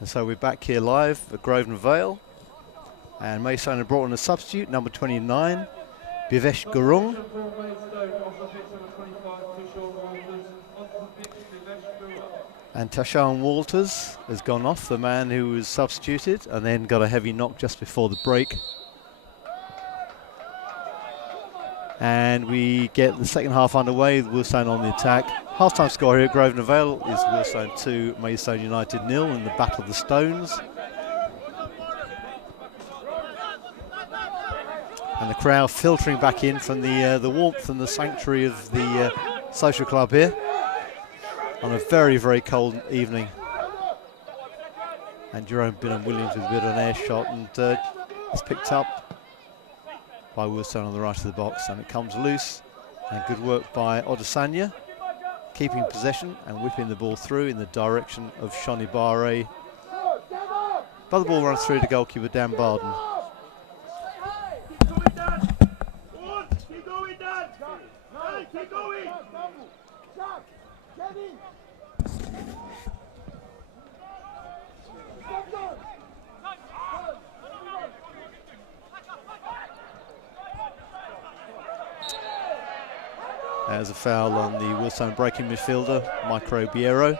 And so we're back here live at Grosvenor Vale. And Maidstone have brought in a substitute, number 29, Bhivesh Gurung. And Tashan Walters has gone off, the man who was substituted, and then got a heavy knock just before the break. And we get the second half underway, with Wealdstone on the attack. Half-time score here at Grosvenor Vale is Wealdstone 2, Maidstone United 0 in the Battle of the Stones. And the crowd filtering back in from the warmth and the sanctuary of the social club here on a very, very cold evening. And Jerome Bingham-Williams with a bit of an air shot, and it's picked up by Wealdstone on the right of the box, and it comes loose. And good work by Odesanya, keeping possession and whipping the ball through in the direction of Shoni Bare. But the ball runs through to goalkeeper Dan Barden. There's a foul on the Wealdstone breaking midfielder, Micro Biero.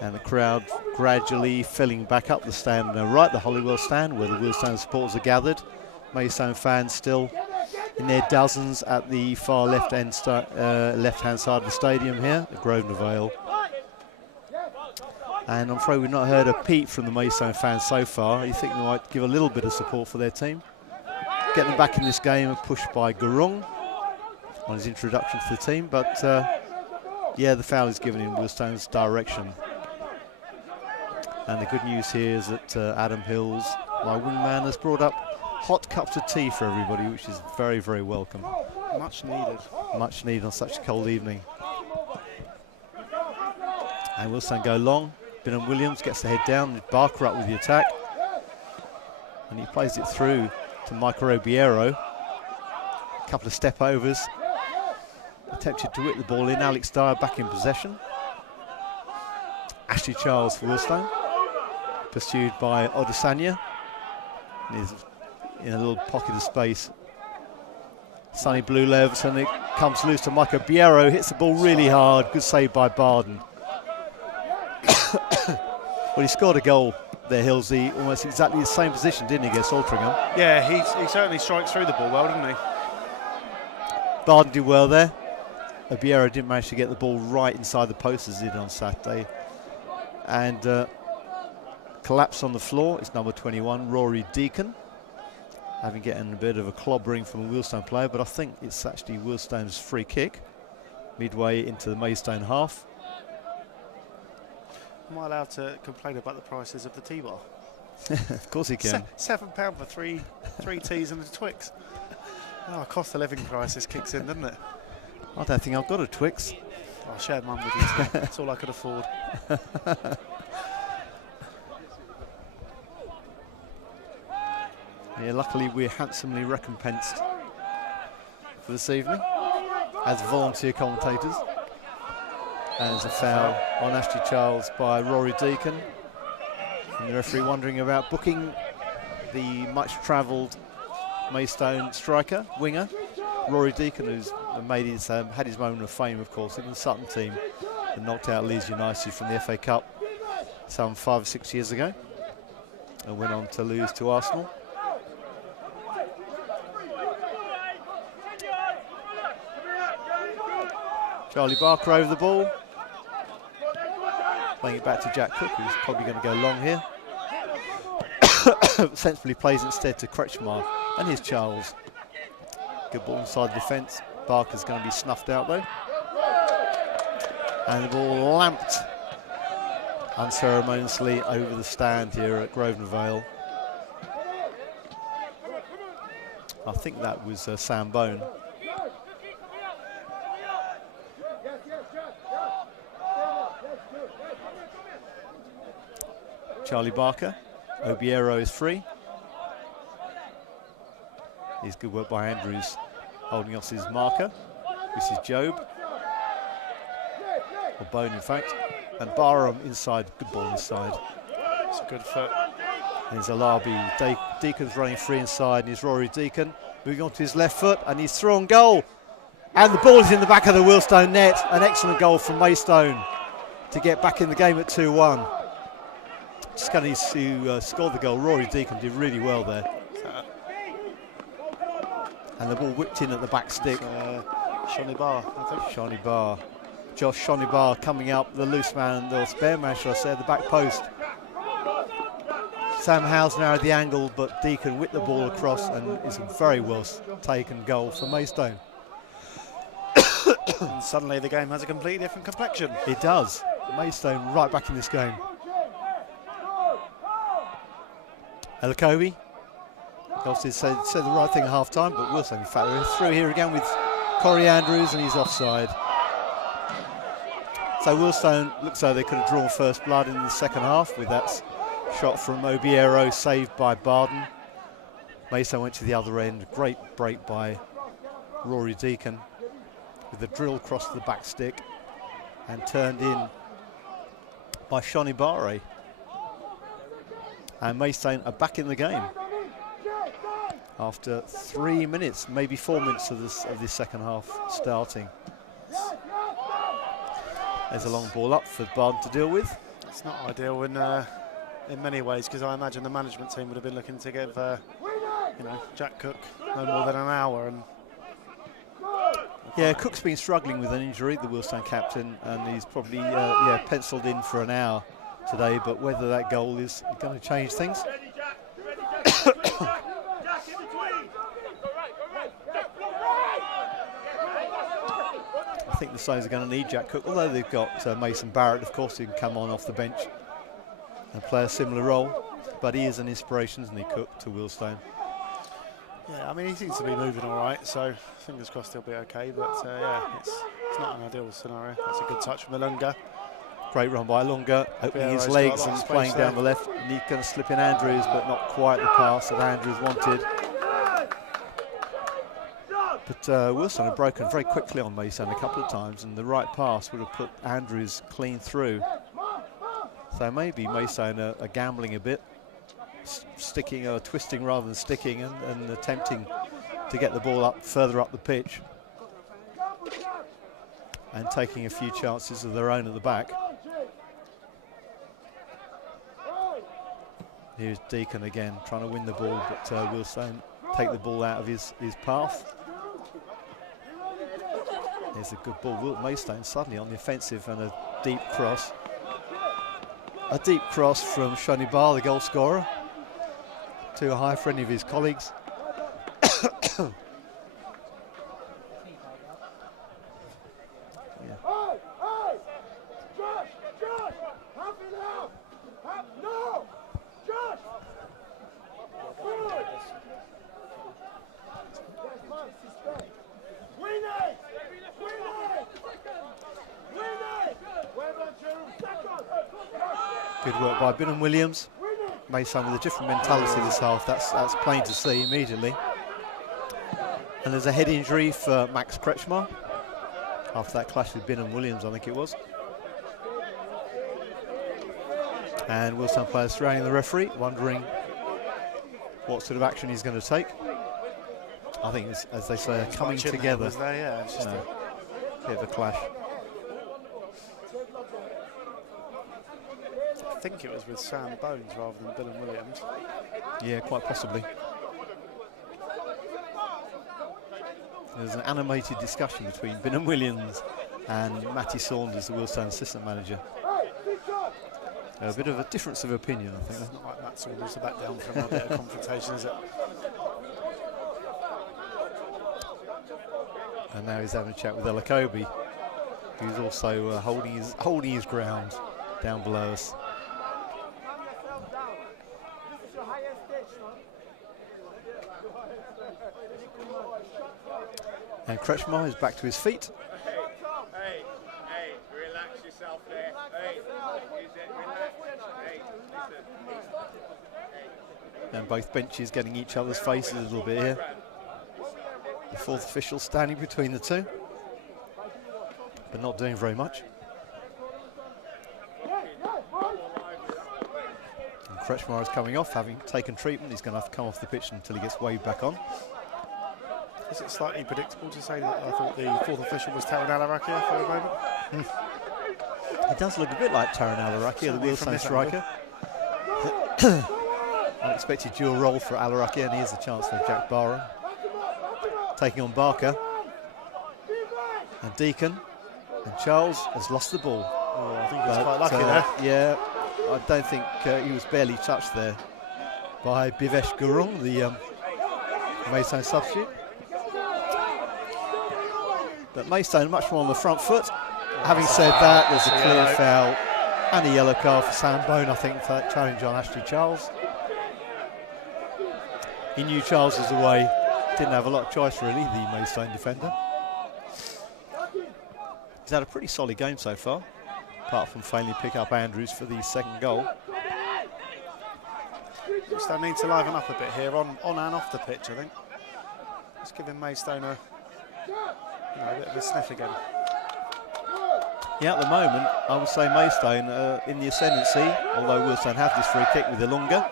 And the crowd gradually filling back up the stand on the right, the Holywell stand, where the Wealdstone supporters are gathered. Maidstone fans still in their dozens at the far left-hand side of the stadium here at Grosvenor Vale. And I'm afraid we've not heard a peep from the Maidstone fans so far. You think they might give a little bit of support for their team. Get them back in this game, pushed by Gurung on his introduction to the team. But yeah, the foul is given in Wealdstone's direction. And the good news here is that Adam Hills, my wingman, has brought up hot cups of tea for everybody, which is very, very welcome. Much needed. Much needed on such a cold evening. And Wealdstone go long. Bingham-Williams gets the head down, Barker up with the attack. And he plays it through to Micro Biero. A couple of step overs. Attempted to whip the ball in. Alex Dyer back in possession. Ashley Charles for Wealdstone. Pursued by Odesanya. He's in a little pocket of space. Sonny Blue levels, and it comes loose to Micro Biero. Hits the ball really hard. Good save by Barden. Well, he scored a goal there, Hillsy, almost exactly the same position, didn't he, against Altrincham? Yeah, he certainly strikes through the ball well, doesn't he? Barden did well there. Biero didn't manage to get the ball right inside the post as he did on Saturday. And collapsed on the floor, it's number 21, Rory Deacon, having gotten a bit of a clobbering from a Wealdstone player, but I think it's actually Wealdstone's free kick, midway into the Maidstone half. Am I allowed to complain about the prices of the T-bar? Of course he can. £7 for three teas and a Twix. Oh, cost of living crisis kicks in, doesn't it? I don't think I've got a Twix. I shared mine with you, so that's all I could afford. Yeah, luckily we're handsomely recompensed for this evening as volunteer commentators. And there's a foul on Ashley Charles by Rory Deacon. And the referee wondering about booking the much-travelled Maidstone striker, winger, Rory Deacon, who's made his, had his moment of fame, of course, in the Sutton team that knocked out Leeds United from the FA Cup some 5 or 6 years ago and went on to lose to Arsenal. Charlie Barker over the ball. Playing it back to Jack Cook, who's probably going to go long here. Sensibly plays instead to Kretschmar, and here's Charles. Good ball inside the defence. Barker's going to be snuffed out though. And the ball lamped unceremoniously over the stand here at Grosvenor Vale. I think that was Sam Bone. Charlie Barker. Obiero is free. Here's good work by Andrews, holding off his marker. This is Job, or Bone in fact, and Barham inside, good ball inside. It's a good foot. There's Alabi, Deacon's running free inside, and here's Rory Deacon, moving on to his left foot, and he's through on goal. And the ball is in the back of the Wealdstone net. An excellent goal from Maidstone to get back in the game at 2-1. Scunnies who scored the goal, Rory Deacon did really well there. And the ball whipped in at the back stick. Shonibar, I think. Shonibar. Josh Shonibar coming up, the loose man, the spare man, should I say, at the back post. Sam Howes narrowed the angle, but Deacon whipped the ball across, and it's a very well taken goal for Maidstone. And suddenly the game has a completely different complexion. It does. Maidstone right back in this game. Elakobi obviously said the right thing at half time, but Wealdstone in fact through here again with Corey Andrews, and he's offside. So Wealdstone looks like they could have drawn first blood in the second half with that shot from Obiero, saved by Barden. Maidstone went to the other end. Great break by Rory Deacon with the drill across the back stick and turned in by Shoni Barre. And Maidstone are back in the game after 3 minutes, maybe 4 minutes of this second half starting. There's a long ball up for Barden to deal with. It's not ideal in many ways, because I imagine the management team would have been looking to give Jack Cook no more than an hour. And yeah, Cook's been struggling with an injury, the Wealdstone captain, and he's probably penciled in for an hour today, but whether that goal is going to change things. I think the Stones are going to need Jack Cook, although they've got Mason Barrett, of course, who can come on off the bench and play a similar role, but he is an inspiration, isn't he, Cook, to Wealdstone? Yeah, I mean, he seems to be moving all right, so fingers crossed he'll be okay, but yeah, it's not an ideal scenario. That's a good touch from Ilunga. Great run by Ilunga, opening his legs and playing down the left. And he's going to slip in Andrews, but not quite the pass that Andrews wanted. But Wealdstone have broken very quickly on Maidstone a couple of times, and the right pass would have put Andrews clean through. So maybe Maidstone are gambling a bit, sticking or twisting rather than sticking, and attempting to get the ball up further up the pitch and taking a few chances of their own at the back. Here's Deacon again trying to win the ball, but Wealdstone take the ball out of his path. There's a good ball. Maidstone suddenly on the offensive, and a deep cross. A deep cross from Shoni Bar, the goal scorer, to a high for any of his colleagues. Good work by Binham Williams. Maidstone with a different mentality this half. That's plain to see immediately. And there's a head injury for Max Kretschmar after that clash with Binham Williams, I think it was. And Wealdstone players surrounding the referee, wondering what sort of action he's going to take. I think, as they say, coming together. Was there, yeah, it's just a bit of a clash. I think it was with Sam Bones rather than Binham Williams. Yeah, quite possibly. There's an animated discussion between Binham Williams and Matty Saunders, the Wealdstone assistant manager. A bit of a difference of opinion, I think. It's not like Matt Saunders to back down from a bit of confrontation, is it? And now he's having a chat with Elakobi, who's also holding his ground down below us. And Kretschmar is back to his feet. Hey, relax yourself there. Hey, And both benches getting each other's faces a little bit here. The fourth official standing between the two, but not doing very much. And Kretschmar is coming off, having taken treatment. He's going to have to come off the pitch until he gets waved back on. Is it slightly predictable to say that I thought the fourth official was Taran Alarakia for a moment? It does look a bit like Taran Alarakia, the Wealdstone striker. Unexpected dual role for Alarakia, and here's a chance for Jack Barham. Taking on Barker. And Deacon. And Charles has lost the ball. Oh, I think he was quite lucky there. Yeah, I don't think he was barely touched there by Bhivesh Gurung, the Maidstone substitute. But Maidstone much more on the front foot. Having said that, there's a clear foul and a yellow card for Sandbone, I think, for that challenge on Ashley Charles. He knew Charles was away, didn't have a lot of choice really, the Maidstone defender. He's had a pretty solid game so far, apart from failing to pick up Andrews for the second goal. Just need to liven up a bit here, on and off the pitch, I think. Just giving Maidstone a bit of a sniff again. Yeah, at the moment, I would say Maidstone in the ascendancy, although Wealdstone have this free kick with Ilunga.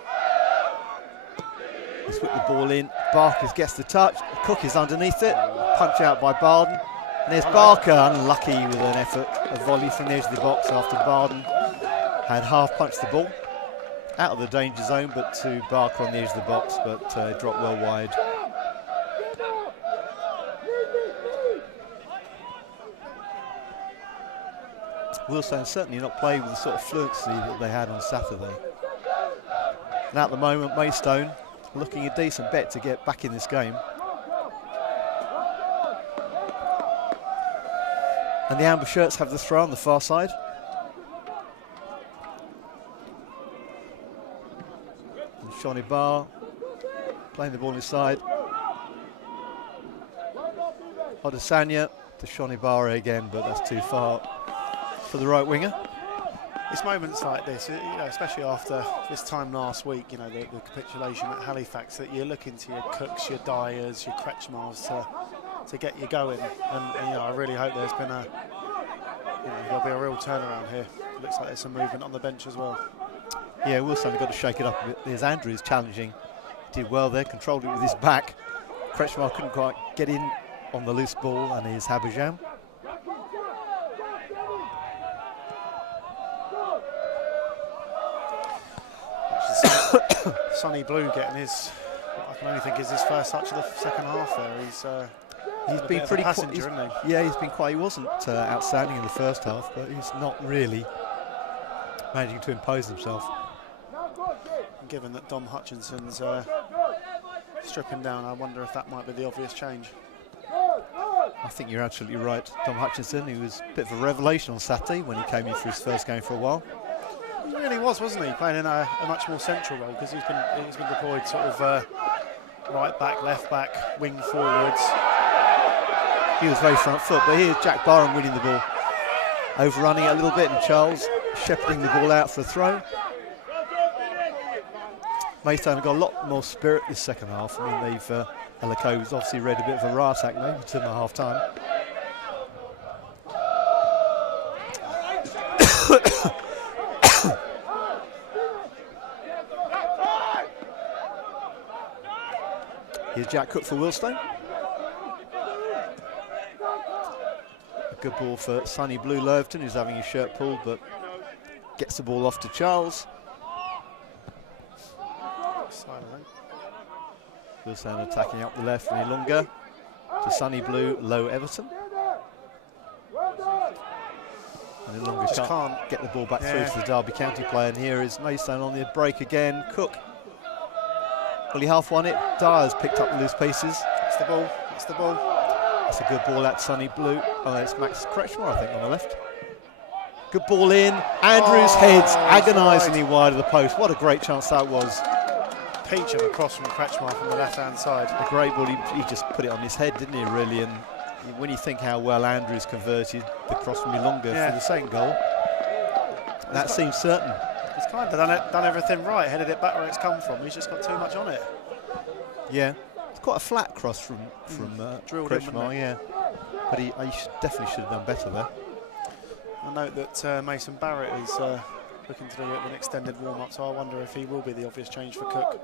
He's whipped the ball in, Barker gets the touch, Cook is underneath it, punch out by Barden. And there's Barker, unlucky with an effort, a volley from the edge of the box after Barden had half punched the ball. Out of the danger zone, but to Barker on the edge of the box, but dropped well wide. Wealdstone certainly not played with the sort of fluency that they had on Saturday. And at the moment, Maidstone looking a decent bet to get back in this game. And the amber shirts have the throw on the far side. And Shawnee Barr playing the ball inside. Odesanya to Shawnee Barr again, but that's too far for the right winger. It's moments like this, especially after this time last week, the capitulation at Halifax, that you're looking to your Cooks, your Dyers, your Kretschmars to get you going. And I really hope there's been there'll be a real turnaround here. It looks like there's some movement on the bench as well. Yeah, Wealdstone have got to shake it up a bit. There's Andrews challenging. Did well there, controlled it with his back. Kretschmar couldn't quite get in on the loose ball, and here's Habajam. Sonny Blue getting his, what I can only think is his first touch of the second half there. He's been pretty passenger, isn't he? Yeah, he's been quite. He wasn't outstanding in the first half, but he's not really managing to impose himself. And given that Dom Hutchinson's stripping down, I wonder if that might be the obvious change. I think you're absolutely right. Dom Hutchinson, he was a bit of a revelation on Saturday when he came in for his first game for a while. He really was, wasn't he? Playing in a much more central role, because he's been deployed sort of right back, left back, wing forwards. He was very front foot, but here's Jack Barham winning the ball. Overrunning it a little bit, and Charles shepherding the ball out for a throw. Maidstone have got a lot more spirit this second half. I mean, they've Eliko's obviously read a bit of a riot act now to the half time. Here's Jack Cook for Wealdstone. A good ball for Sonny Blue Lurvton, who's having his shirt pulled, but gets the ball off to Charles. Wealdstone attacking up the left from Ilunga to Sonny Blue, Low Everton. And Ilunga can't get the ball back through to the Derby County player, and here is Maidstone on the break again. Cook. Well, he half won it. Dyer's picked up the loose pieces. That's the ball. That's the ball. That's a good ball at Sonny Blue. Oh, it's Max Kretschmar, I think, on the left. Good ball in. Andrews heads agonisingly wide of the post. What a great chance that was. Peach of a cross from Kretschmar from the left-hand side. A great ball. He just put it on his head, didn't he, really? And when you think how well Andrews converted the cross from Ilunga for the second goal, that seems certain. He's kind of done everything right, headed it back where it's come from. He's just got too much on it. Yeah, It's quite a flat cross from Drilled in, Kretschmar, yeah. But he definitely should have done better there. I note that Mason Barrett is looking to do an extended warm-up, so I wonder if he will be the obvious change for Cook.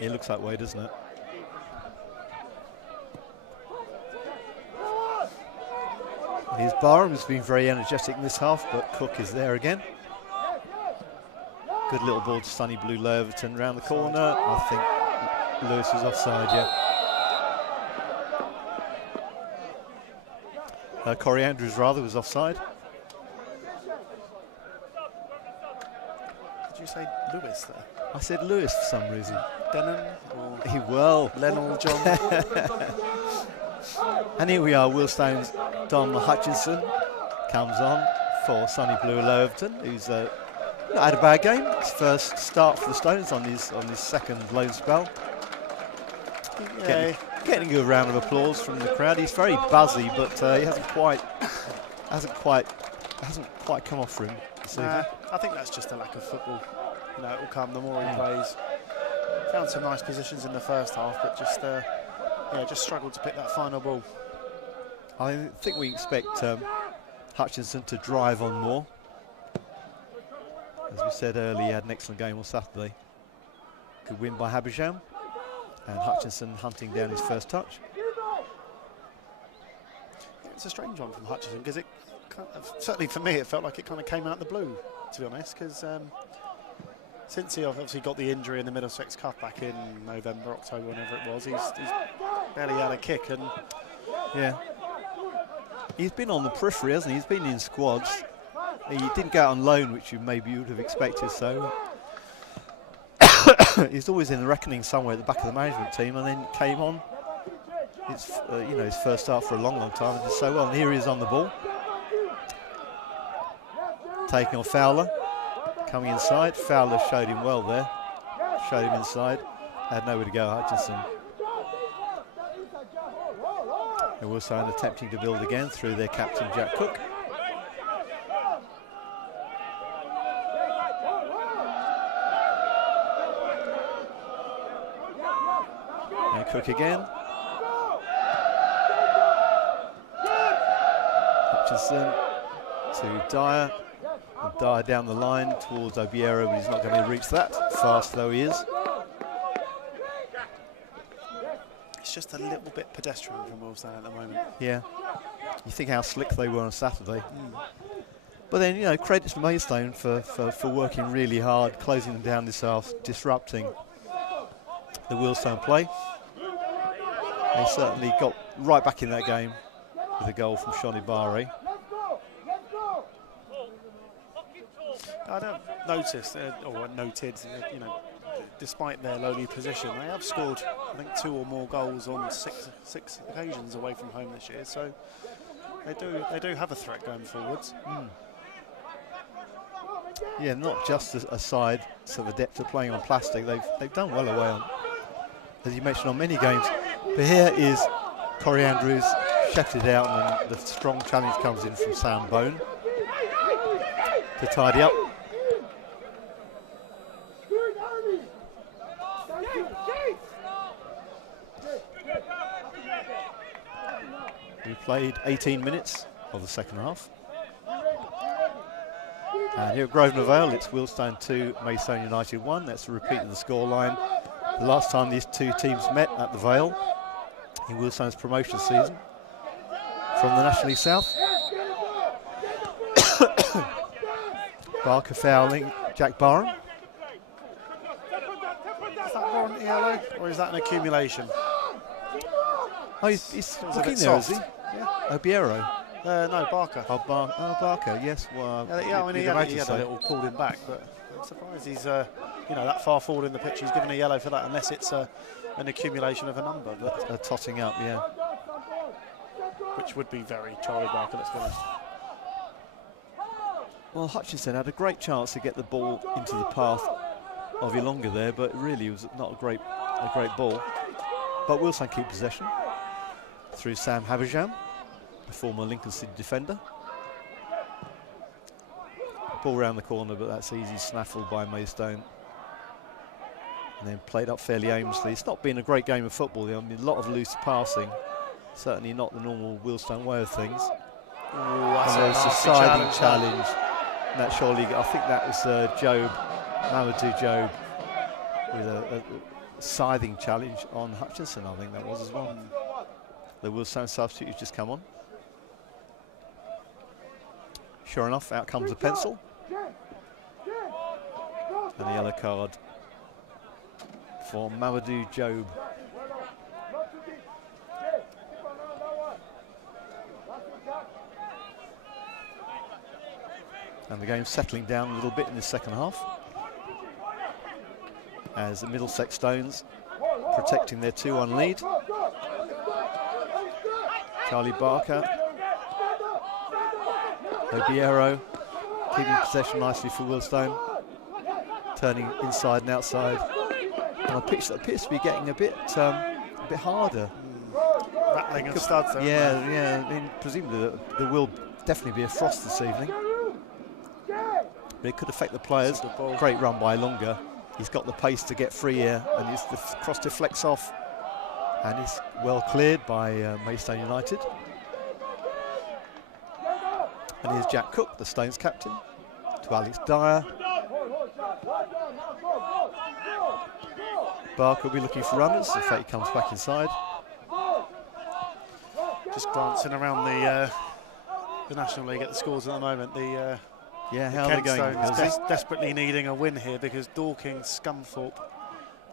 It looks that way, doesn't it? Here's Barham, who's been very energetic in this half, but Cook is there again. Good little ball to Sonny Blue Leverton round the corner. I think Lewis was offside, yeah. Corey Andrews rather was offside. Did you say Lewis there? I said Lewis for some reason. Denon or Well, Lennell John? and here we are, Wealdstone's Don Hutchinson comes on for Sonny Blue Leverton, who's not had a bad game. His first start for the Stones on his second loan spell. Yeah. Getting a good round of applause from the crowd. He's very buzzy, but he hasn't quite come off for him this evening. I think that's just a lack of football. You know, it will come the more he plays. Found some nice positions in the first half, but just struggled to pick that final ball. I think we expect Hutchinson to drive on more. As we said earlier, he had an excellent game on Saturday. Good win by Habisham, and Hutchinson hunting down his first touch. It's a strange one from Hutchinson because it certainly for me it felt like it kind of came out of the blue, to be honest, because since he obviously got the injury in the Middlesex Cup back in November, October, whenever it was, he's barely had a kick. And yeah, he's been on the periphery, hasn't he? He's been in squads. He didn't go out on loan, which you would have expected. So he's always in the reckoning somewhere at the back of the management team, and then came on. It's his first start for a long time, and did so well. And here he is on the ball, taking on Fowler, coming inside. Fowler showed him well there, showed him inside. Had nowhere to go, Hutchinson. And Wealdstone attempting to build again through their captain Jack Cook. And Cook again. Hutchinson to Dyer. And Dyer down the line towards Obiero, but he's not going to reach that, fast though he is. it's just a little bit pedestrian from Wealdstone at the moment. Yeah. You think how slick they were on Saturday. But then, credit to Maidstone for working really hard, closing them down this half, disrupting the Wealdstone play. They certainly got right back in that game with a goal from Shoni Bari. I don't notice, or noted, despite their lowly position, they have scored, I think, 2 or more goals on six occasions away from home this year. So they do have a threat going forwards. Yeah, not just a side sort of adept at playing on plastic. They've done well away on, as you mentioned, on many games. But here is Corey Andrews, shafted out, and the strong challenge comes in from Sam Bone to tidy up. We played 18 minutes of the second half. And here at Grosvenor Vale, it's Wealdstone 2, Maidstone United 1. That's a repeat of the scoreline. The last time these two teams met at the Vale in Wealdstone's promotion season from the National League South. Barker fouling Jack Barham. Is that warrant yellow, or is that an accumulation? Oh, he's a looking bit there, is soft. he? Yeah. Obiero. No, Barker. Oh, Barker, yes. Well, I mean, he had a little pulled him back, but I'm surprised he's that far forward in the pitch. He's given a yellow for that, unless it's an accumulation of a number. But totting up, yeah. Which would be very Charlie Barker, let's be honest. Well, Hutchinson had a great chance to get the ball into the path of Ilonga there, but really it was not a great ball. But Wealdstone keep possession through Sam Havajam, the former Lincoln City defender. Ball round the corner, but that's easy snaffled by Maidstone. and then played up fairly aimlessly. It's not been a great game of football. I mean, a lot of loose passing. Certainly not the normal Wealdstone way of things. That's There's a nasty siding challenge. And that surely, I think that was Mamadou Job, with a scything challenge on Hutchinson, I think that was as well. The Wealdstone substitute has just come on. Sure enough, out comes a pencil. And a yellow card for Mamadou Job. And the game's settling down a little bit in the second half, as the Middlesex Stones protecting their 2-1 lead. Charlie Barker, Obiero keeping possession nicely for Wealdstone, turning inside and outside on a pitch that appears to be getting a bit harder. Rattling of studs. Yeah. I mean, presumably there will definitely be a frost this evening, but it could affect the players. Great run by Lunga. He's got the pace to get free here, and the cross deflects off, and it's well cleared by Maidstone United. And here's Jack Cook, the Stones captain, to Alex Dyer. Barker will be looking for runners. In fact, he comes back inside. Just glancing around the National League at the scores at the moment. How are they going? Desperately needing a win here, because Dorking, Scunthorpe,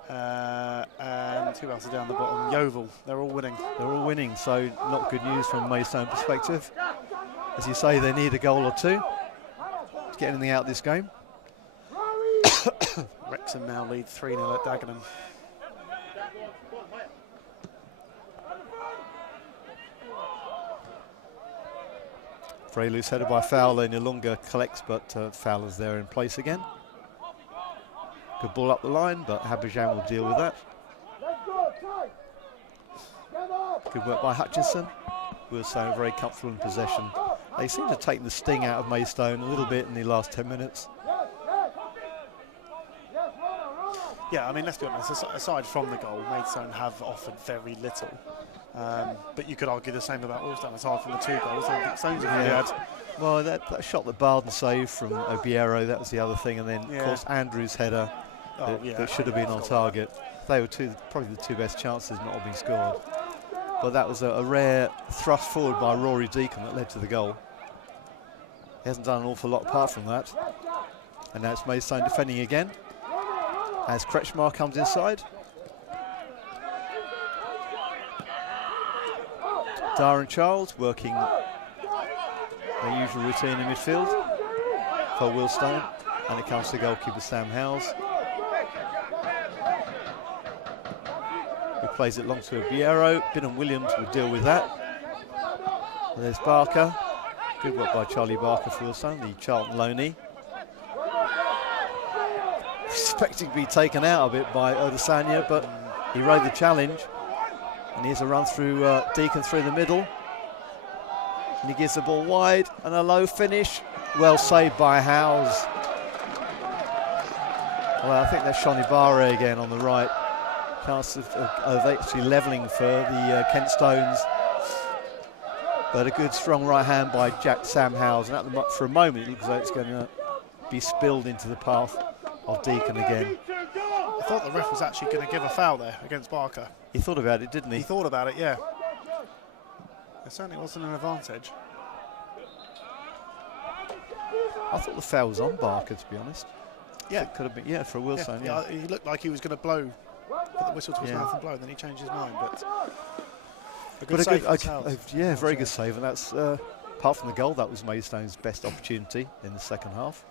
and who else is down the bottom? Yeovil. They're all winning. They're all winning, so not good news from a Maidstone perspective. As you say, they need a goal or two to get anything out of this game. Wrexham now lead 3-0 at Dagenham. Very loose headed by Fowler, and Ilunga collects, but Fowler's there in place again. Good ball up the line, but Habijan will deal with that. Good work by Hutchinson. Wealdstone very comfortable in possession. They seem to have taken the sting out of Maidstone a little bit in the last 10 minutes. Yeah, I mean, let's be honest, aside from the goal, Maidstone have offered very little. But you could argue the same about Wealdstone, aside from the 2 goals. I think Stones have really had. Well, that shot that Barden saved from Obiero, that was the other thing. And then, of course, Andrew's header that should have been on target. They were probably the 2 best chances not having scored. But that was a rare thrust forward by Rory Deacon that led to the goal. He hasn't done an awful lot apart from that. And now it's Maidstone defending again, as Kretschmar comes inside. Darren Charles working their usual routine in midfield for Wealdstone, and it comes to goalkeeper Sam Howes, who plays it long to Obiero. Binham Williams will deal with that. There's Barker. Good work by Charlie Barker for Wealdstone, the Charlton loanee. Expecting to be taken out a bit by Odesanya, but he rode the challenge. And here's a run through Deacon through the middle. And he gives the ball wide, and a low finish. Well saved by Howes. Well, I think that's Shani Barre again on the right. Chance of actually levelling for the Kent Stones. But a good strong right hand by Sam Howes. And for a moment it looks like it's going to be spilled into the path of Deacon again. I thought the ref was actually going to give a foul there against Barker. He thought about it, didn't he? He thought about it, yeah. It certainly wasn't an advantage. I thought the foul was on Barker, to be honest. Yeah. It could have been, yeah, for Wealdstone, yeah. He looked like he was going to put the whistle to his mouth and blow, and then he changed his mind. But a good save. Very good save. And that's, apart from the goal, that was Maidstone's best opportunity in the second half.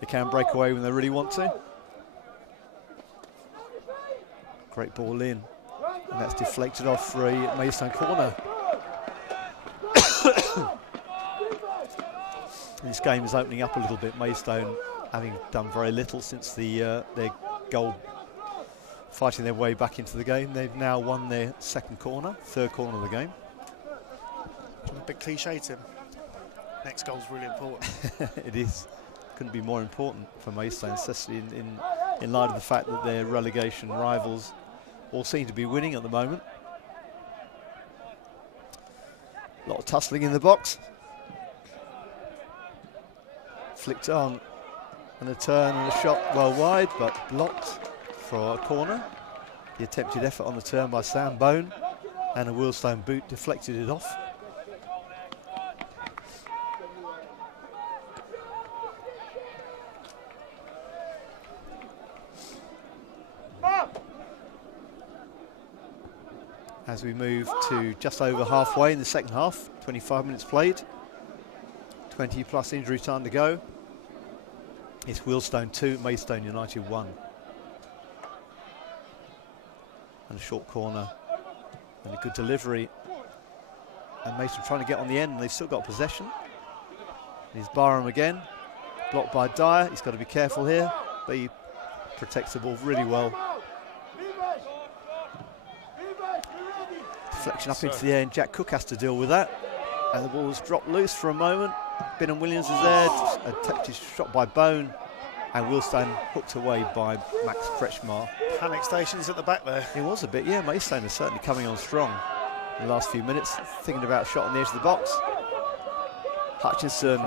They can break away when they really want to. Great ball in. And that's deflected off for a Maidstone corner. This game is opening up a little bit. Maidstone having done very little since their goal, fighting their way back into the game. They've now won their third corner of the game. A big cliche, Tim. Next goal's really important. It is. couldn't be more important for Maidstone, especially in light of the fact that their relegation rivals all seem to be winning at the moment. A lot of tussling in the box. Flicked on, and a turn and a shot well wide, but blocked for a corner. The attempted effort on the turn by Sam Bone, and a Wealdstone boot deflected it off. As we move to just over halfway in the second half, 25 minutes played, 20 plus injury time to go. It's Wealdstone 2, Maidstone United 1. And a short corner and a good delivery. And Maidstone trying to get on the end, and they've still got possession. Here's Barham again, blocked by Dyer. He's got to be careful here, but he protects the ball really well. Deflection up into the air, and Jack Cook has to deal with that. And the ball's dropped loose for a moment. Binham Williams is there, attempted shot by Bone, and Wealdstone hooked away by Max Kretschmar. Panic stations at the back there. It was a bit, yeah. Maidstone is certainly coming on strong in the last few minutes, thinking about a shot on the edge of the box. Hutchinson,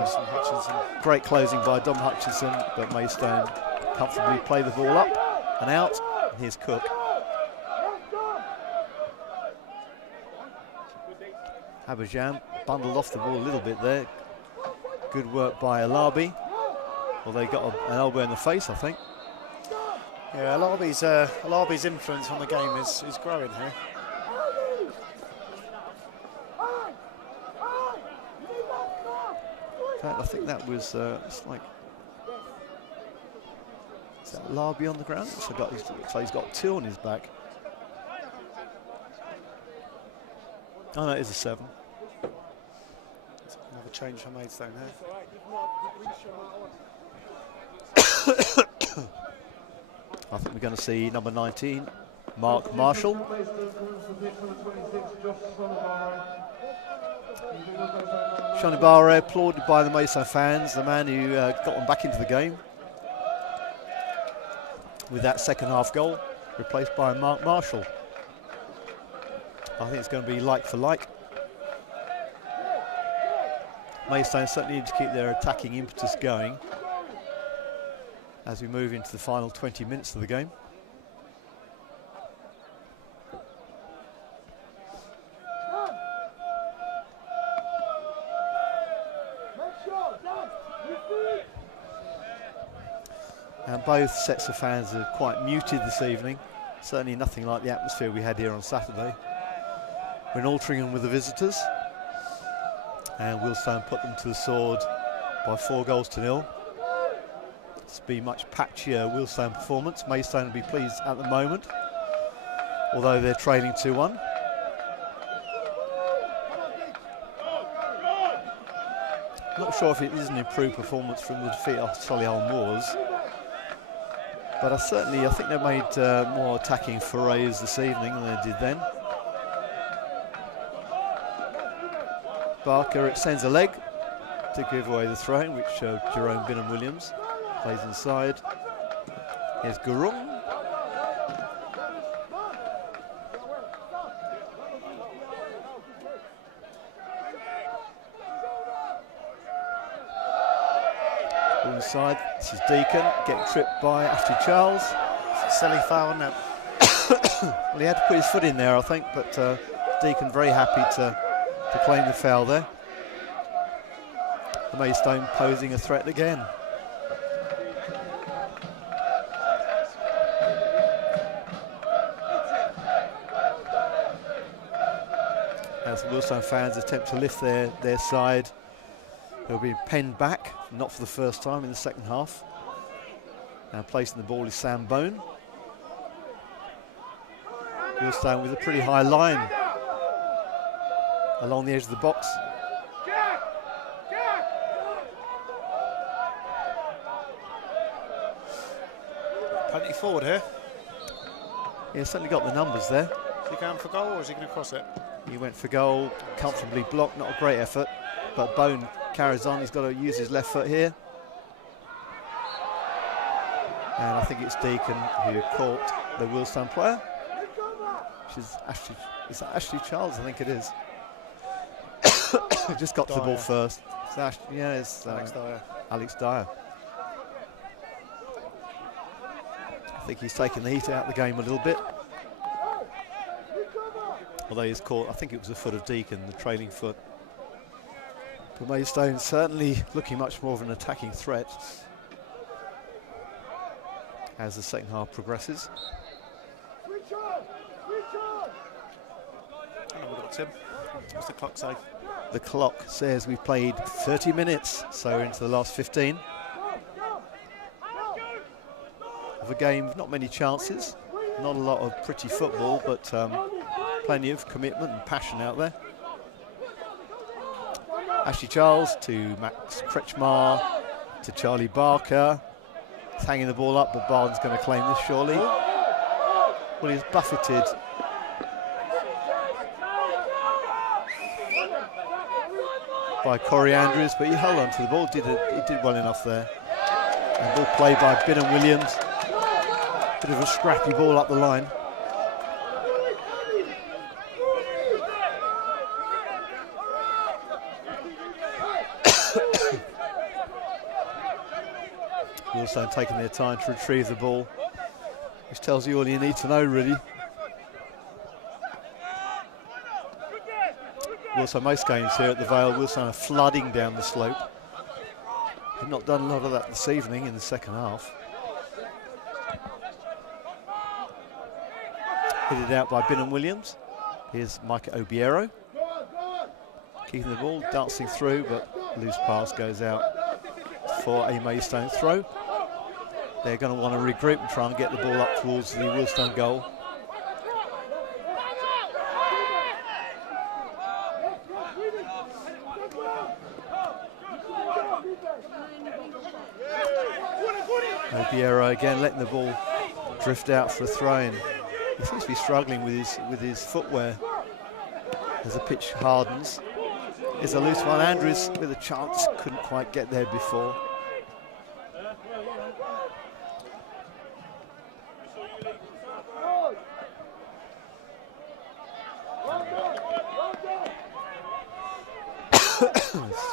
great closing by Dom Hutchinson, but Maidstone comfortably play the ball up and out. And here's Cook. Abajam bundled off the ball a little bit there. Good work by Alabi. Well, they got an elbow in the face, I think. Yeah, Alabi's influence on the game is growing here. In fact, I think that was it's like, is that Alabi on the ground? So he's got 2 on his back. Oh no, it is a 7. Another change for Maidstone here. I think we're going to see number 19, Mark Marshall. Shani Barre applauded by the Maidstone fans, the man who got them back into the game with that second half goal, replaced by Mark Marshall. I think it's going to be like for like. Maidstone certainly need to keep their attacking impetus going as we move into the final 20 minutes of the game. And both sets of fans are quite muted this evening. Certainly nothing like the atmosphere we had here on Saturday. We're in Altrincham with the visitors, and Wealdstone put them to the sword by 4-0. It's been much patchier Wealdstone performance. Maidstone will be pleased at the moment, although they're trailing 2-1. Not sure if it is an improved performance from the defeat of Solihull Moors, but I think they made more attacking forays this evening than they did then. Barker extends a leg to give away the throw, which Jerome Binham Williams plays inside. Here's Gurung. Inside, this is Deacon, getting tripped by Ashley Charles. It's a silly foul, isn't it? Well, he had to put his foot in there, I think, but Deacon very happy to claim the foul there. The Maidstone posing a threat again. As the Wealdstone fans attempt to lift their side, they'll be penned back, not for the first time in the second half. Now placing the ball is Sam Bone. Wealdstone with a pretty high line along the edge of the box. Plenty forward here. Yeah, certainly got the numbers there. Is he going for goal or is he going to cross it? He went for goal, comfortably blocked, not a great effort, but Bone carries on. He's got to use his left foot here. And I think it's Deacon who caught the Wealdstone player, which is Ashley. Is that Ashley Charles? I think it is. Just got to the ball first. It's it's Alex Dyer. I think he's taken the heat out of the game a little bit. Although he's caught, I think it was the foot of Deacon, the trailing foot. But Maidstone certainly looking much more of an attacking threat as the second half progresses. Tim, what's the clock say? The clock says we've played 30 minutes, so into the last 15. Of a game, not many chances, not a lot of pretty football, but plenty of commitment and passion out there. Ashley Charles to Max Kretschmar to Charlie Barker. He's hanging the ball up, but Barnes going to claim this surely. Well, he's buffeted. By Corey Andrews, but he held on to the ball. He did well enough there. And ball played by Binham Williams. Bit of a scrappy ball up the line. Wealdstone taking their time to retrieve the ball, which tells you all you need to know, really. Also, most games here at the Vale, Wealdstone are flooding down the slope. They've not done a lot of that this evening in the second half. Headed out by Binham Williams. Here's Micah Obiero. Keeping the ball, dancing through, but loose pass goes out for a Maidstone throw. They're going to want to regroup and try and get the ball up towards the Wealdstone goal. Obiero again letting the ball drift out for a throw-in. He seems to be struggling with his footwear as the pitch hardens. It's a loose one. Andrews with a chance, couldn't quite get there before.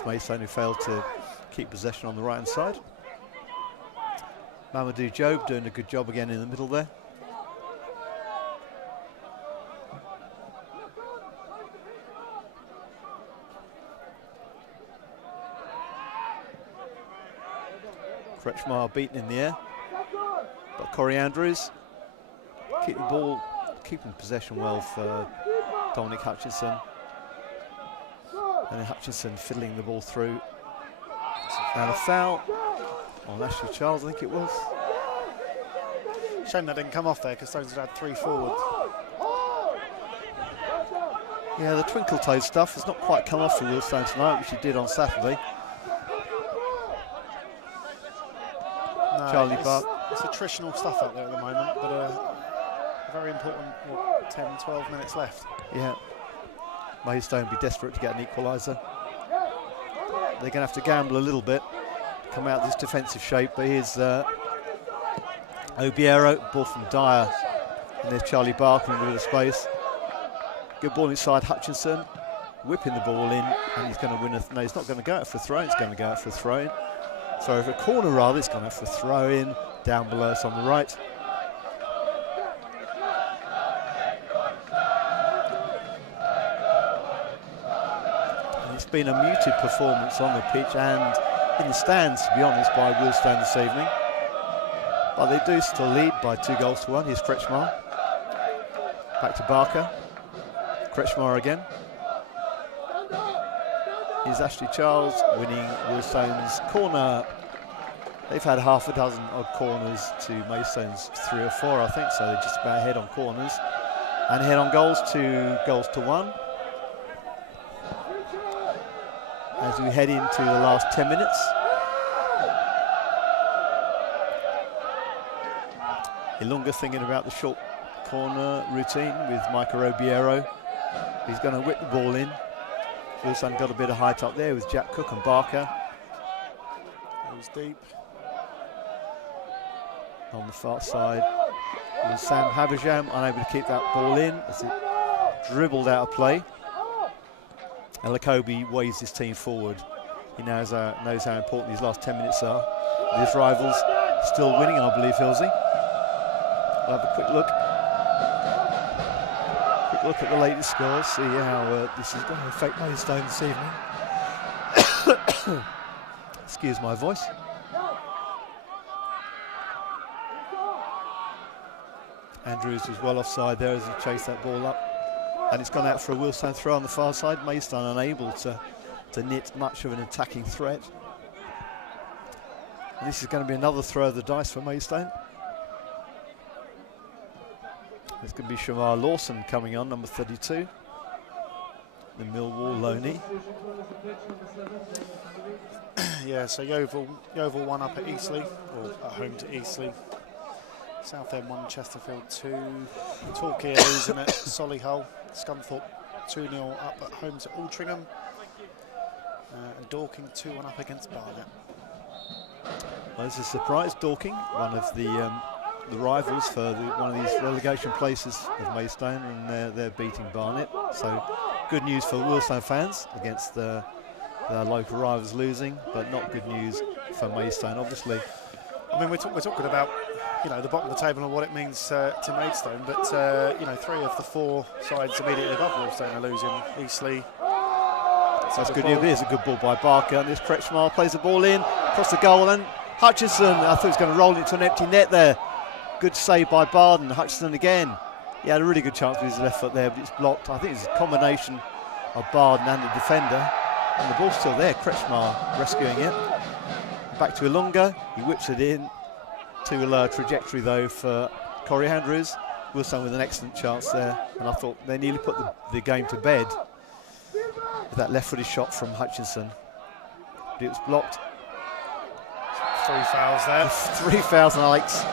Maidstone who failed to keep possession on the right hand side. Mamadou Job doing a good job again in the middle there. Kretschmar beaten in the air, but Corey Andrews keep the ball, keeping possession well for Dominic Hutchinson, and then Hutchinson fiddling the ball through, and a foul on Ashley Charles, I think it was. Shame that didn't come off there because Stones had 3 forward. Yeah, the twinkle toed stuff has not quite come off for Wealdstone tonight, which it did on Saturday. No, Charlie Buck. It's attritional stuff out there at the moment, but a very important, 10, 12 minutes left. Yeah. Maidstone be desperate to get an equaliser. They're going to have to gamble a little bit, come out of this defensive shape, but here's Obiero, ball from Dyer, and there's Charlie Barker in a bit of space. Good ball inside Hutchinson, whipping the ball in, and he's going to win no, he's not going to go out for a throw, it's going to go out for a throw-in. So for a corner rather, it's gone out for a throw-in, down below us on the right. And it's been a muted performance on the pitch and in the stands, to be honest, by Wealdstone this evening. But they do still lead by 2-1. Here's Kretschmar. Back to Barker. Kretschmar again. Here's Ashley Charles winning Wealdstone's corner. They've had half a dozen odd corners to Maidstone's 3 or 4, I think, so they're just about ahead on corners. And ahead on goals to 1. As we head into the last 10 minutes. Ilunga thinking about the short corner routine with Micah Obiero. He's going to whip the ball in. Wealdstone got a bit of height up there with Jack Cook and Barker. It was deep. on the far side. And Sam Habajam unable to keep that ball in as it dribbled out of play. And Lakobe waves his team forward. He knows how important these last 10 minutes are. His rivals still winning, I believe, Hilsey. We'll have a quick look. Quick look at the latest scores, see how this is going to affect Maidstone this evening. Excuse my voice. Andrews was well offside there as he chased that ball up. And it's gone out for a Wealdstone throw on the far side. Maidstone unable to knit much of an attacking threat. And this is going to be another throw of the dice for Maidstone. It's going to be Shamar Lawson coming on, number 32. The Millwall loanee. Yeah, so Yeovil one up at Eastleigh, or at home to Eastleigh. Southend 1, Chesterfield 2. Torquay losing at Solihull. Scunthorpe 2-0 up at home to Altrincham. And Dorking 2-1 up against Barnet. Well, it's a surprise. Dorking, one of the rivals for one of these relegation places of Maidstone, and they're beating Barnet. So good news for Wealdstone fans against their local rivals losing, but not good news for Maidstone, obviously. I mean, we're talking about, you know, the bottom of the table and what it means to Maidstone, but you know, 3 of the 4 sides immediately above Wealdstone are losing. Eastleigh. That's good news. Here's a good ball by Barker, and this Kretschmar plays the ball in across the goal, and Hutchinson, I thought he was going to roll into an empty net there. Good save by Barden. Hutchinson again. He had a really good chance with his left foot there, but it's blocked. I think it's a combination of Barden and the defender, and the ball's still there. Kretschmar rescuing it. Back to Ilunga. He whips it in. Too low trajectory though for Corey Andrews. Wealdstone with an excellent chance there, and I thought they nearly put the game to bed with that left-footed shot from Hutchinson. But it was blocked. 3 fouls there. 3 fouls on Alex.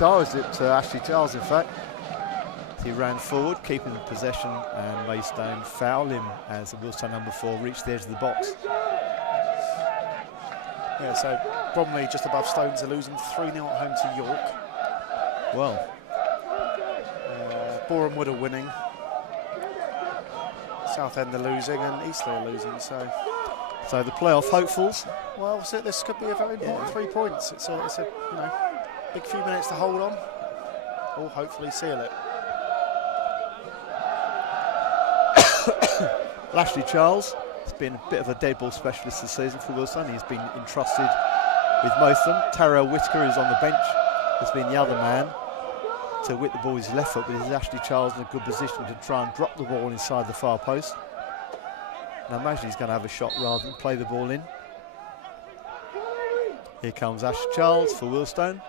Was it Ashley Charles, in fact. He ran forward, keeping the possession, and Maidstone fouled him as the Wealdstone number 4 reached the edge of the box. Yeah, so Bromley just above Stones are losing 3-0 at home to York. Well, Boreham Wood are winning. Southend are losing, and Eastleigh are losing. So the playoff hopefuls. Well, so this could be a very important 3 points. It's a you know, big few minutes to hold on, or hopefully seal it. Ashley Charles has been a bit of a dead ball specialist this season for Wealdstone. He's been entrusted with most of them. Tyrell Whitaker, who's on the bench, has been the other man to whip the ball with his left foot, but is Ashley Charles in a good position to try and drop the ball inside the far post. And I imagine he's going to have a shot rather than play the ball in. Here comes Ashley Charles for Wealdstone.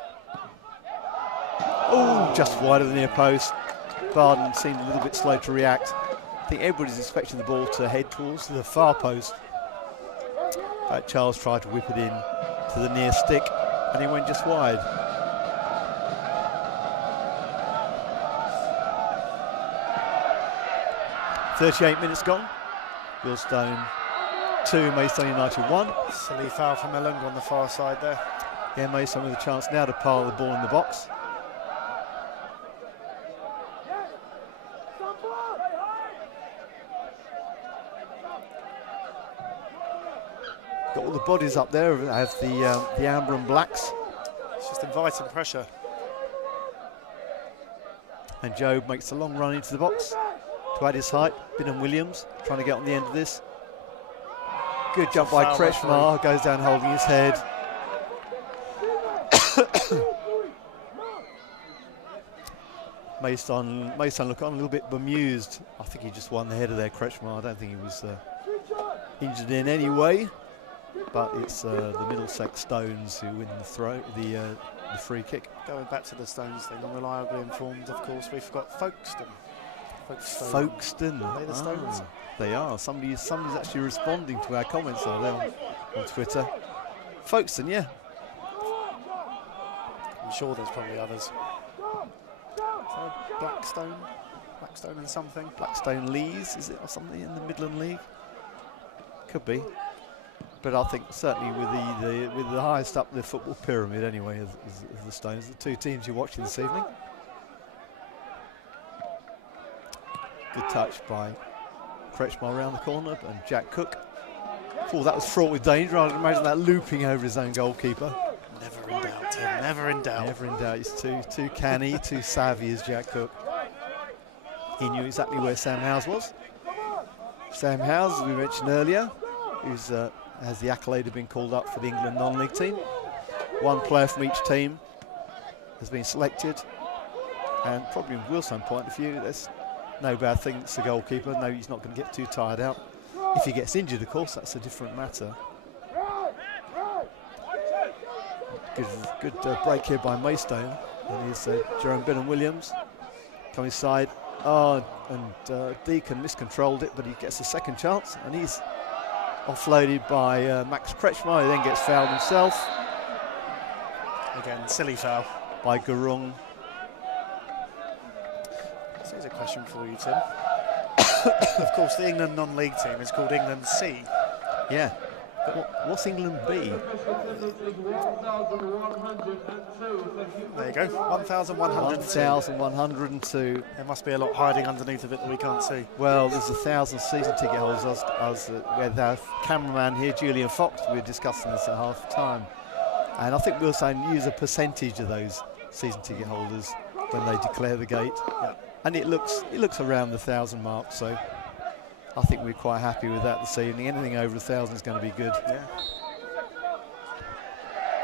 Oh, just wide of the near post. Barden seemed a little bit slow to react. I think everybody's expecting the ball to head towards the far post. But Charles tried to whip it in to the near stick, and he went just wide. .38 minutes gone. Wealdstone 2, Maidstone United 1. Silly foul from Elunga on the far side there. Yeah, Maidstone with a chance now to pile the ball in the box. Got all the bodies up there of the amber and blacks. It's just inviting pressure. And Job makes a long run into the box to add his height. Binham Williams trying to get on the end of this. Good jump by Kretschmar, goes down holding his head. Maidstone look on a little bit bemused. I think he just won the header there, Kretschmar. I don't think he was injured in any way. But it's the Middlesex Stones who win the free kick. Going back to the Stones thing, I'm reliably informed, of course, we've got Folkestone. Folkestone. Are they the Stones? They are. Somebody's actually responding to our comments on Twitter. Folkestone, yeah. I'm sure there's probably others. So Blackstone and something. Blackstone Lees, is it, or something in the Midland League? Could be. But I think certainly with the highest up the football pyramid anyway as the Stones, the two teams you're watching this evening. Good touch by Kretschmar around the corner and Jack Cook. Oh, that was fraught with danger. I'd imagine that looping over his own goalkeeper. Never in doubt, Tim. Never in doubt. Never in doubt. He's too canny, too savvy as Jack Cook. He knew exactly where Sam Howes was. Sam Howes, as we mentioned earlier, who's has the accolade of being called up for the England non-league team. One player from each team has been selected, and probably from Wealdstone's point of view, there's no bad thing. It's the goalkeeper. No, he's not going to get too tired out. If he gets injured, of course, that's a different matter. Good break here by Maidstone, and here's Jerome Benham-Williams coming inside. Oh, and Deacon miscontrolled it, but he gets a second chance, and he's offloaded by Max Kretschmar, who then gets fouled himself. Again, silly foul. By Garung. So here's a question for you, Tim. Of course, the England non-league team is called England C. Yeah. What's England B? There you go, 1,102. 1,102. There must be a lot hiding underneath of it that we can't see. Well, there's 1,000 season ticket holders. With our cameraman here, Julian Fox, we were discussing this at half time. And I think we'll use a percentage of those season ticket holders when they declare the gate. Yeah. And it looks around the 1,000 mark, so I think we're quite happy with that this evening. Anything over 1,000 is going to be good. Yeah.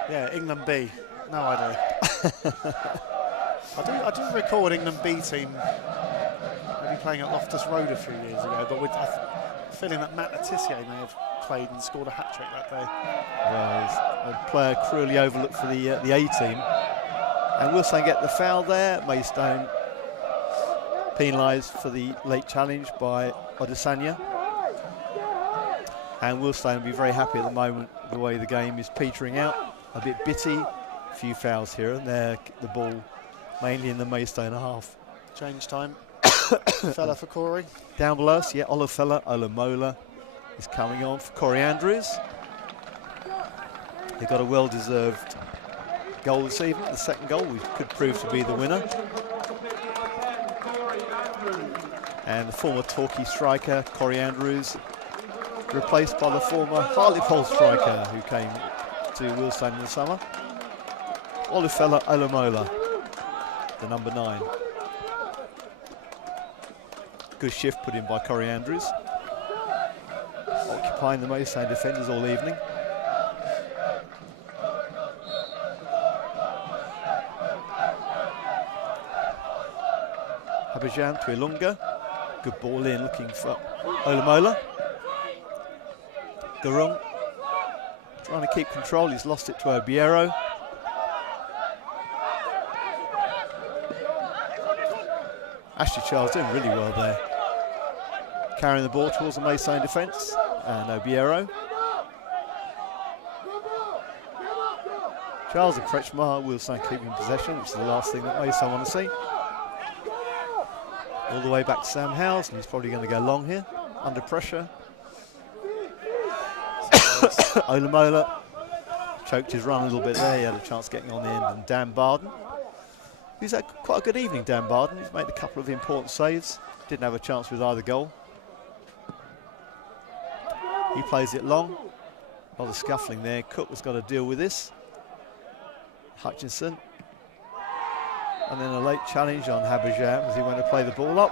Yeah, England B. No idea. I do recall an England B team maybe playing at Loftus Road a few years ago, but with feeling that Matt Letitia may have played and scored a hat-trick that day. Well, he's a player cruelly overlooked for the A team. And Wealdstone get the foul there. Maidstone penalised for the late challenge by Odesanya. And Wealdstone will be very happy at the moment the way the game is petering out. A bit bitty, a few fouls here and there, the ball mainly in the Maidstone half. Change time. Fella for Corey. Down below us, yeah, Olafella Olamola is coming on for Corey Andrews. They got a well-deserved goal this evening, the second goal, which could prove to be the winner. And the former Torquay striker, Corey Andrews, replaced by the former Hartlepool striker who came to Wealdstone in the summer, Olafella Olamola, the number 9. Good shift put in by Corey Andrews, occupying the Maidstone defenders all evening. Habajam to Ilunga. Good ball in, looking for Olamola. Garung trying to keep control, he's lost it to Obiero. Ashley Charles doing really well there. Carrying the ball towards the Maidstone defence, and Obiero. Charles and Kretschmar will stay keeping possession, which is the last thing that Maidstone want to see. All the way back to Sam Howes, and he's probably going to go long here, under pressure. Olamola choked his run a little bit there. He had a chance getting on the end. And Dan Barden, who's had quite a good evening, Dan Barden. He's made a couple of important saves. Didn't have a chance with either goal. He plays it long. A lot of scuffling there. Cook has got to deal with this. Hutchinson. And then a late challenge on Habajam as he went to play the ball up.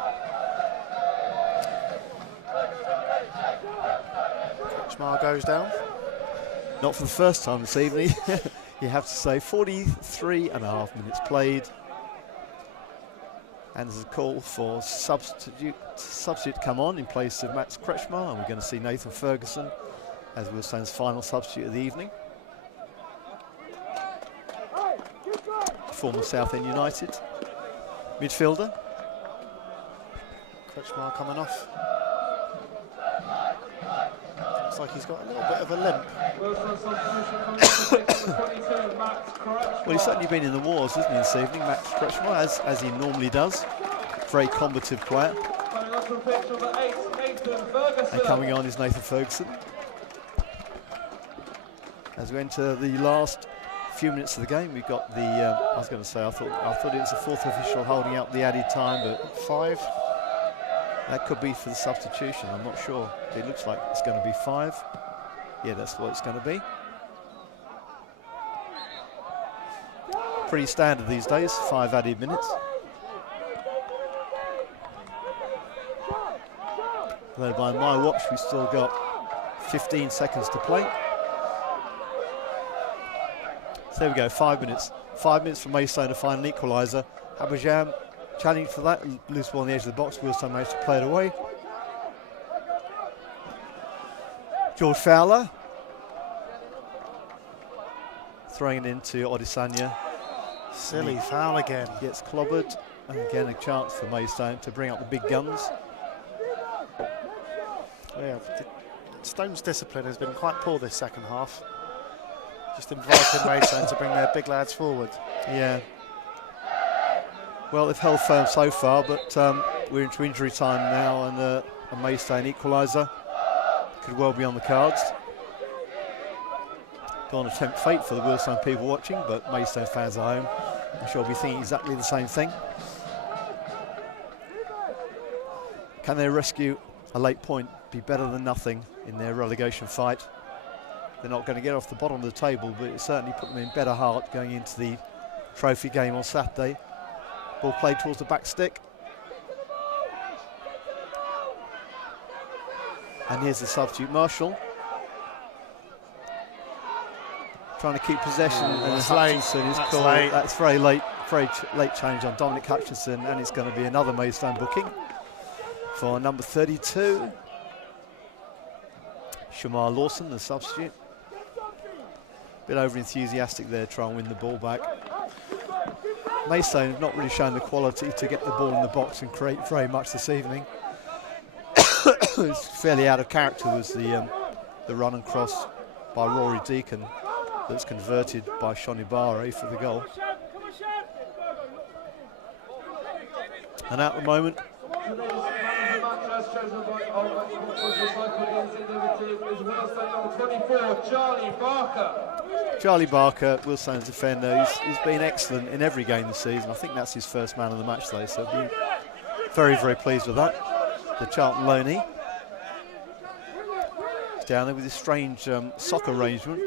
Kretschmar goes down. Not for the first time this evening. You have to say 43.5 minutes played. And there's a call for substitute to come on in place of Max Kretschmar, and we're going to see Nathan Ferguson as Wealdstone's final substitute of the evening. Former Southend United midfielder. Kretschmar coming off. Looks like he's got a little bit of a limp. Well, he's certainly been in the wars, hasn't he, this evening, Max Kretschmar, as he normally does. Very combative player. And coming on is Nathan Ferguson. as we enter the last few minutes of the game. We've got the, I was going to say, I thought it was the fourth official holding up the added time, but 5. That could be for the substitution, I'm not sure. It looks like it's going to be 5. Yeah, that's what it's going to be. Pretty standard these days, 5 added minutes. Though by my watch, we've still got 15 seconds to play. So there we go, 5 minutes. 5 minutes for Maidstone to find an equaliser. Habajam challenged for that, loose ball on the edge of the box. Wealdstone managed to play it away. George Fowler throwing it into Odisanya. Silly foul again. Gets clobbered, and again a chance for Maidstone to bring up the big guns. Yeah, Stone's discipline has been quite poor this second half. Just inviting Maidstone to bring their big lads forward. Yeah. Well, they've held firm so far, but we're into injury time now, and a Maidstone equaliser could well be on the cards. Don't want to tempt fate for the Wealdstone people watching, but Maidstone fans at home, I'm sure will be thinking exactly the same thing. Can they rescue a late point, be better than nothing in their relegation fight? They're not going to get off the bottom of the table, but it certainly put them in better heart going into the trophy game on Saturday. Ball played towards the back stick. And here's the substitute Marshall. Trying to keep possession, and Hutchinson is called. That's very late change on Dominic Hutchinson, and it's going to be another Maidstone booking for number 32. Shamar Lawson, the substitute. Bit over enthusiastic there, trying to win the ball back. Maidstone have not really shown the quality to get the ball in the box and create very much this evening. It's fairly out of character was the run and cross by Rory Deacon that's converted by Shoni Barre for the goal. And at the moment, Charlie Barker, Wealdstone's defender, he's been excellent in every game this season. I think that's his first man of the match though, so I'll be very, very pleased with that. The Charlton Loney is down there with his strange sock arrangement.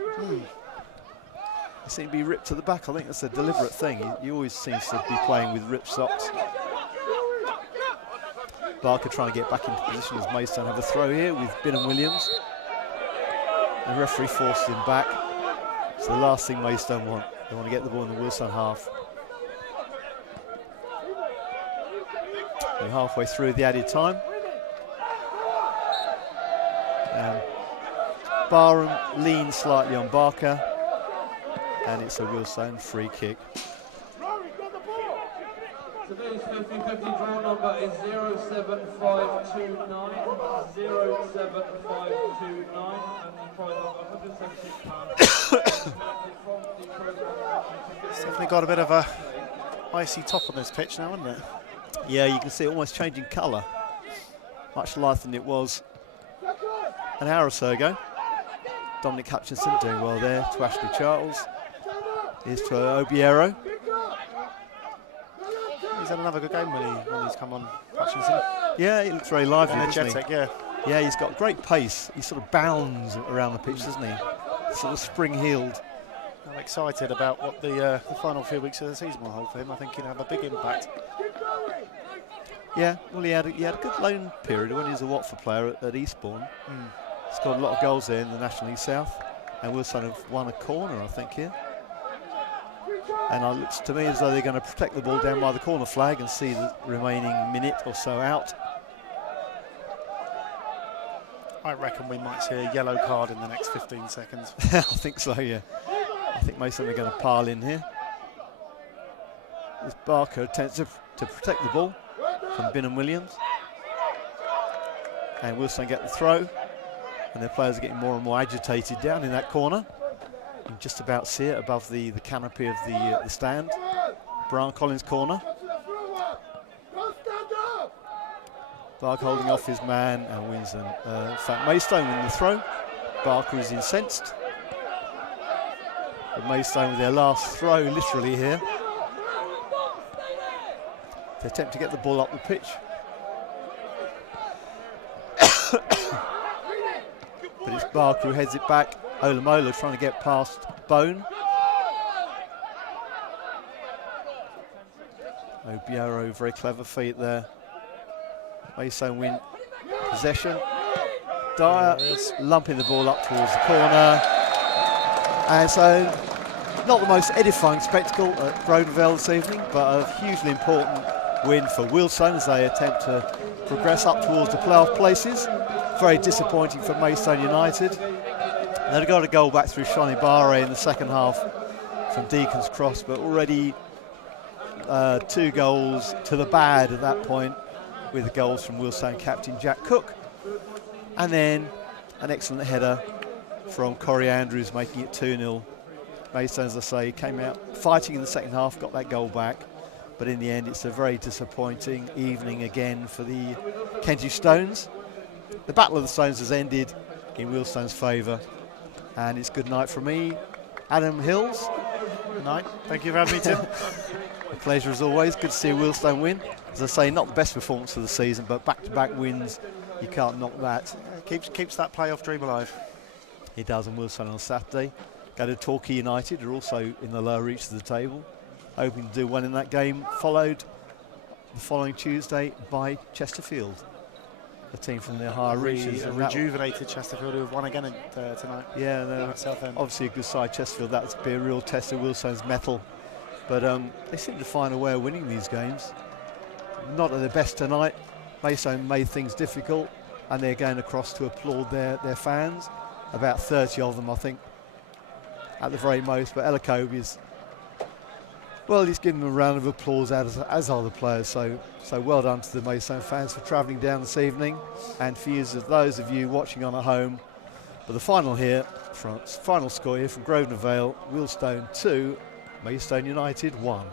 He seems to be ripped to the back. I think that's a deliberate thing. He always seems to be playing with ripped socks. Barker trying to get back into position as Maidstone have a throw here with Binham Williams. The referee forces him back. It's the last thing Maidstone want. They want to get the ball in the Wealdstone half. We're halfway through the added time. Barham leans slightly on Barker, and it's a Wealdstone free kick. Today's 50-50 draw number is 07529, 07529, and the prize of £176. It's definitely got a bit of a icy top on this pitch now, isn't it? Yeah, you can see it almost changing colour. Much lighter than it was an hour or so ago. Dominic Hutchinson doing well there to Ashley Charles. Here's to Obiero. He's had another good game when he's come on, Hutchinson. Yeah, he looks very lively, Energetic, yeah. Yeah, he's got great pace. He sort of bounds around the pitch, doesn't he? Sort of spring-heeled. I'm excited about what the final few weeks of the season will hold for him. I think he'll have a big impact. Yeah, well, he had a good loan period when he was a Watford player at Eastbourne. He's got a lot of goals there in the National League South, and Wealdstone have won a corner, I think, here. And it looks to me as though they're going to protect the ball down by the corner flag and see the remaining minute or so out. I reckon we might see a yellow card in the next 15 seconds. I think so, yeah. I think most of them are going to pile in here. This Barker attempts to protect the ball from Binham Williams. And Wealdstone get the throw. And their players are getting more and more agitated down in that corner. You can just about see it above the canopy of the stand. Brian Collins' corner. Barker holding off his man and wins. In fact, Maidstone win the throw. Barker is incensed. Maidstone with their last throw, literally here. They attempt to get the ball up the pitch. But it's Barker who heads it back. Olamola trying to get past Bone. Obiaro, very clever feet there. Maidstone win possession. Dyer lumping the ball up towards the corner. And so, not the most edifying spectacle at Brodenvale this evening, but a hugely important win for Wealdstone as they attempt to progress up towards the playoff places. Very disappointing for Maidstone United. They've got a goal back through Shani Barre in the second half from Deacon's Cross, but already 2 goals to the bad at that point, with the goals from Wealdstone captain Jack Cook. And then an excellent header from Corey Andrews, making it 2-0. Maidstone, as I say, came out fighting in the second half, got that goal back. But in the end, it's a very disappointing evening again for the Kentish Stones. The Battle of the Stones has ended in Wealdstone's favour. And it's good night from me, Adam Hills. Good night. Thank you for having me, Tim. A pleasure as always. Good to see Wealdstone win. As I say, not the best performance of the season, but back-to-back wins, you can't knock that. Keeps that playoff dream alive. He does, and Wealdstone on Saturday. Go to Torquay United, are also in the lower reaches of the table, hoping to do well in that game, followed the following Tuesday by Chesterfield, a team from the higher reaches. A rejuvenated Chesterfield who have won again tonight. Yeah, no, Southend. Obviously a good side, Chesterfield. That would be a real test of Wealdstone's mettle. But they seem to find a way of winning these games. Not at their best tonight. Maidstone made things difficult, and they're going across to applaud their fans. About 30 of them, I think, at the very most. But Elacobe is, well, he's giving them a round of applause, as are the players. So well done to the Maidstone fans for travelling down this evening, and for those of you watching on at home. But the final score here from Grosvenor Vale, Wealdstone 2, Maidstone United 1.